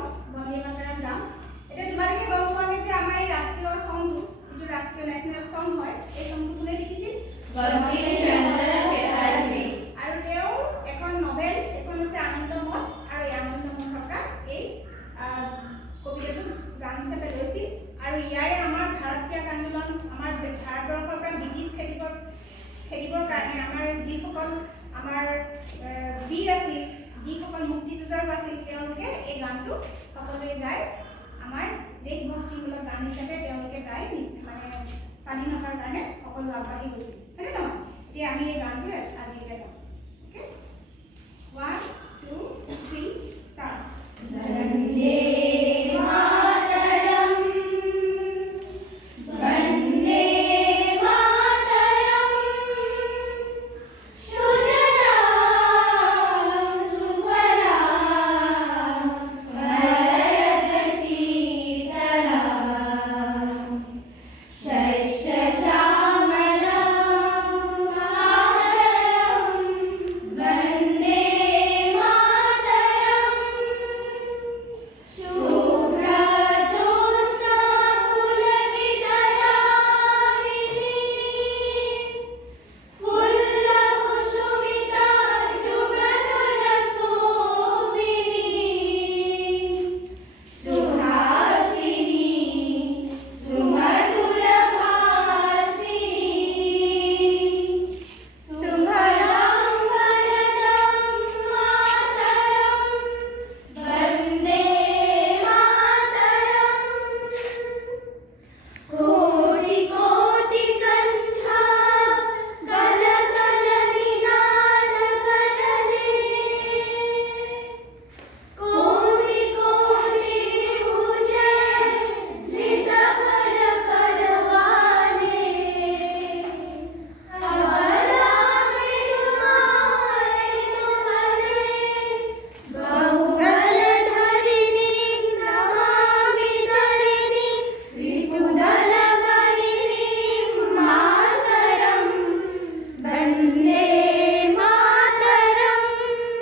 গাওঁ, বন্দে মাতৰম গাওঁ। এতিয়া তোমালোকে গম পোৱা নে যে আমাৰ এই ৰাষ্ট্ৰীয় সংটো, যিটো ৰাষ্ট্ৰীয় নেশ্যনেল সং হয়, এই সংটো কোনে লিখিছিল? বঙ্কিমচন্দ্ৰ চেটাৰ্জী। আৰু তেওঁৰ এখন নভেল, এখন হৈছে আনন্দমঠ, আৰু এই আনন্দমঠৰ পৰা এই কবিতাটো গান হিচাপে লৈছিল। আৰু ইয়াৰে আমাৰ ভাৰত ত্যাগ আন্দোলন, আমাৰ ভাৰতবৰ্ষৰ পৰা ব্ৰিটিছ খেদিবৰ কাৰণে আমাৰ যিসকল আমাৰ বীৰ আছিল, যিসকল মুক্তিযোদ্ধাও আছিল, তেওঁলোকে এই গানটো সকলোৱে গাই আমাৰ দেশভক্তিমূলক গান হিচাপে তেওঁলোকে গাই মানে স্বাধীনতাৰ কাৰণে সকলো আগবাঢ়ি গৈছিল, হয়নে নহয়? এতিয়া আমি এই গানটো আজি গাম। অ'কে, 1